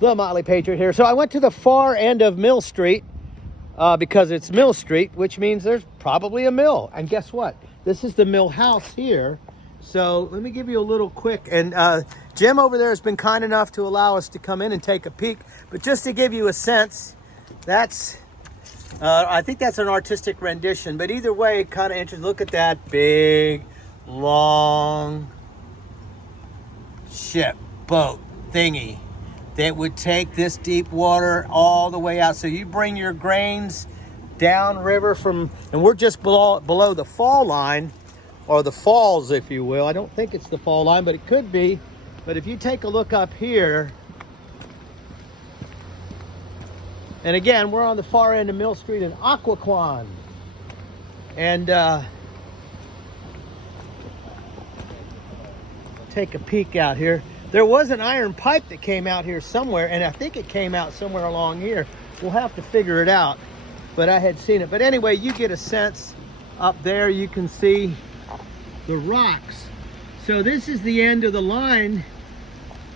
The Motley Patriot here. So I went to the far end of Mill Street because it's Mill Street, which means there's probably a mill. And guess what? This is the mill house here. So let me give you a little quick. And Jim over there has been kind enough to allow us to come in and take a peek. But just to give you a sense, that's, I think that's an artistic rendition. But either way, kind of interesting. Look at that big, long ship, boat, thingy that would take this deep water all the way out. So you bring your grains downriver from, and we're just below the fall line, or the falls, if you will. I don't think it's the fall line, but it could be. But if you take a look up here, and again, we're on the far end of Mill Street in Occoquan. And take a peek out here. There was an iron pipe that came out here somewhere, and I think it came out somewhere along here. We'll have to figure it out, but I had seen it. But anyway, you get a sense up there. You can see the rocks. So this is the end of the line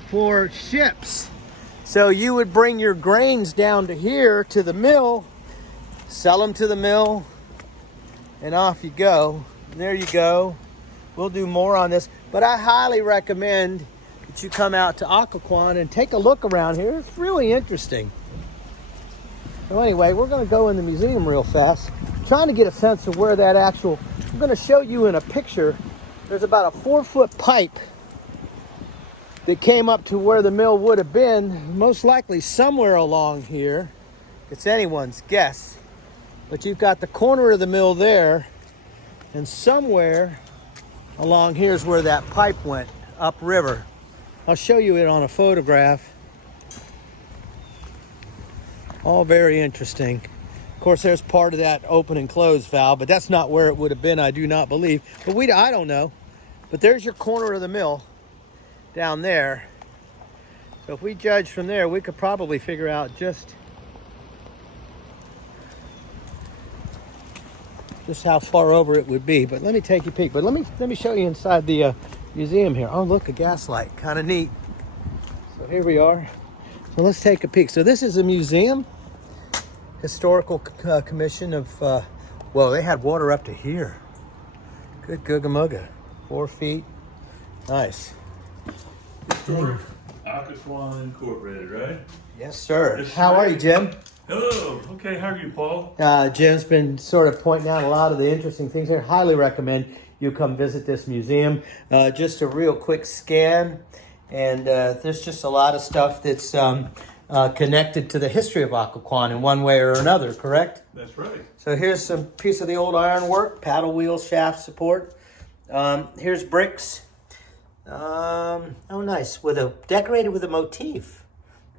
for ships. So you would bring your grains down to here to the mill, sell them to the mill, and off you go. There you go. We'll do more on this, but I highly recommend that you come out to Occoquan and take a look around here. It's really interesting. So anyway, we're going to go in the museum real fast, trying to get a sense of where that actual, I'm going to show you in a picture. There's about a 4-foot pipe that came up to where the mill would have been, most likely somewhere along here. It's anyone's guess. But you've got the corner of the mill there, and somewhere along here is where that pipe went, upriver. I'll show you it on a photograph. All very interesting. Of course, there's part of that open and close valve, but that's not where it would have been, I do not believe. But I don't know. But there's your corner of the mill down there. So if we judge from there, we could probably figure out just how far over it would be. But let me take you a peek. But let me show you inside the museum here. Oh, look, a gas light, kind of neat. So here we are. So let's take a peek. So this is a museum, historical commission of, well, they had water up to here. Good googa-mooga. 4 feet. Nice. Historic Occoquan Incorporated, right? Yes, sir. Yes, How are you, Jim? Hello. Okay, how are you, Paul? Jim's been sort of pointing out a lot of the interesting things here. Highly recommend you come visit this museum. Just a real quick scan, and there's just a lot of stuff that's connected to the history of Occoquan in one way or another, correct? That's right. So here's some piece of the old ironwork, paddle wheel shaft support. Here's bricks. Oh, nice. Decorated with a motif.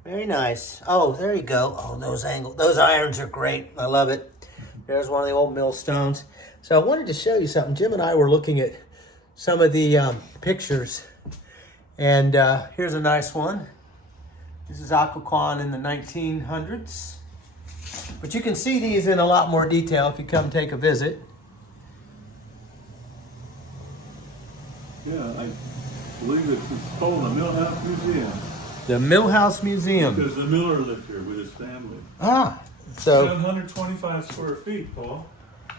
Very nice. Oh, there you go. Oh, those irons are great. I love it. There's one of the old millstones. So I wanted to show you something. Jim and I were looking at some of the pictures, and here's a nice one. This is Occoquan in the 1900s. But you can see these in a lot more detail if you come take a visit. Yeah, I believe it's called the Millhouse Museum. The Millhouse Museum. Because the miller lived here with his family. Ah, so 725 square feet, Paul.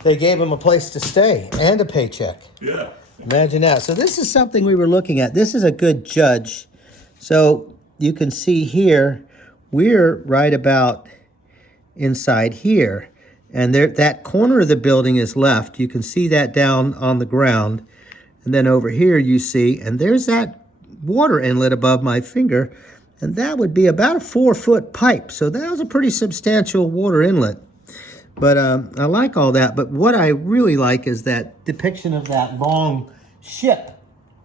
they gave him a place to stay and a paycheck. Yeah. Imagine that. So this is something we were looking at. This is a good judge. So you can see here, we're right about inside here. And there, that corner of the building is left. You can see that down on the ground. And then over here you see, and there's that water inlet above my finger. And that would be about a 4-foot pipe. So that was a pretty substantial water inlet. But I like all that. But what I really like is that depiction of that long ship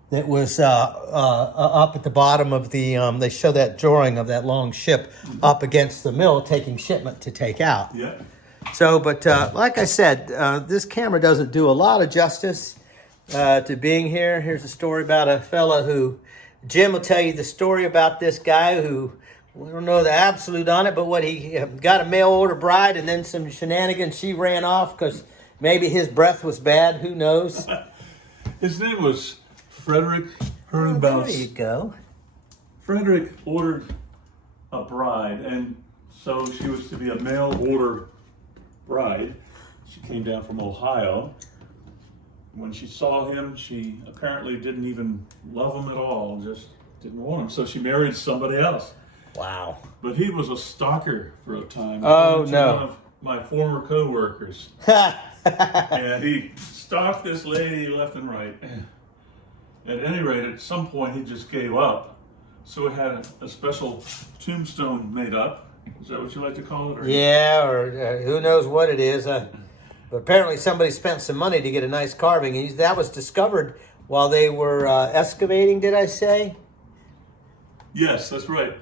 that was up at the bottom of the, they show that drawing of that long ship up against the mill taking shipment to take out. Yeah. So, but like I said, this camera doesn't do a lot of justice to being here. Here's a story about a fella who, Jim will tell you the story about this guy who, we don't know the absolute on it, but what he got a mail order bride and then some shenanigans. She ran off because maybe his breath was bad. Who knows? His name was Frederick Herrenbaus. There you go. Frederick ordered a bride, and so she was to be a mail order bride. She came down from Ohio. When she saw him, she apparently didn't even love him at all, just didn't want him. So she married somebody else. Wow. But he was a stalker for a time. Oh, according to no. One of my former co-workers. And he stalked this lady left and right. At any rate, at some point, he just gave up. So he had a special tombstone made up. Is that what you like to call it? Or Yeah, or who knows what it is. But apparently somebody spent some money to get a nice carving. And that was discovered while they were excavating, did I say? Yes, that's right.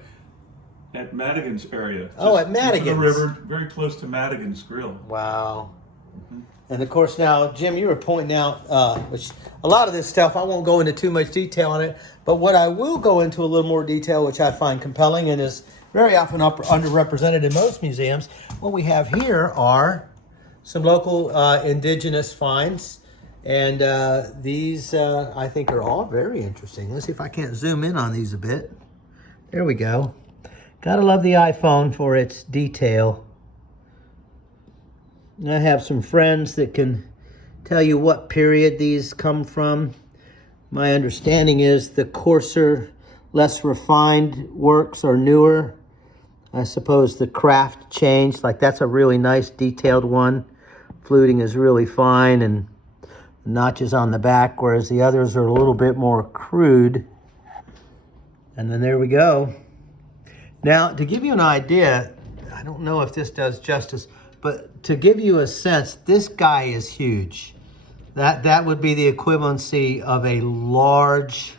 At Madigan's area. Oh, Just at Madigan's. into the river, very close to Madigan's Grill. Wow. And of course now, Jim, you were pointing out which a lot of this stuff, I won't go into too much detail on it, but what I will go into a little more detail, which I find compelling and is very often underrepresented in most museums, what we have here are some local indigenous finds. And these, I think, are all very interesting. Let's see if I can't zoom in on these a bit. There we go. Gotta love the iPhone for its detail. I have some friends that can tell you what period these come from. My understanding is the coarser, less refined works are newer. I suppose the craft changed. Like that's a really nice detailed one. Fluting is really fine and notches on the back, whereas the others are a little bit more crude. And then there we go. Now, to give you an idea, I don't know if this does justice, but to give you a sense, this guy is huge. That would be the equivalency of a large,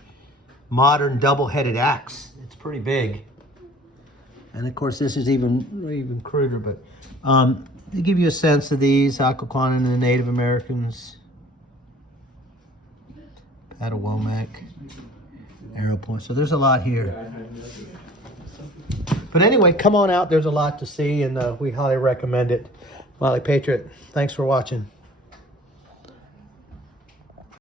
modern double-headed axe. It's pretty big. And of course, this is even cruder, but to give you a sense of these, Occoquan and the Native Americans, Patawomac, arrow point. So there's a lot here. But anyway, come on out. There's a lot to see, and we highly recommend it. Motley Patriot, thanks for watching.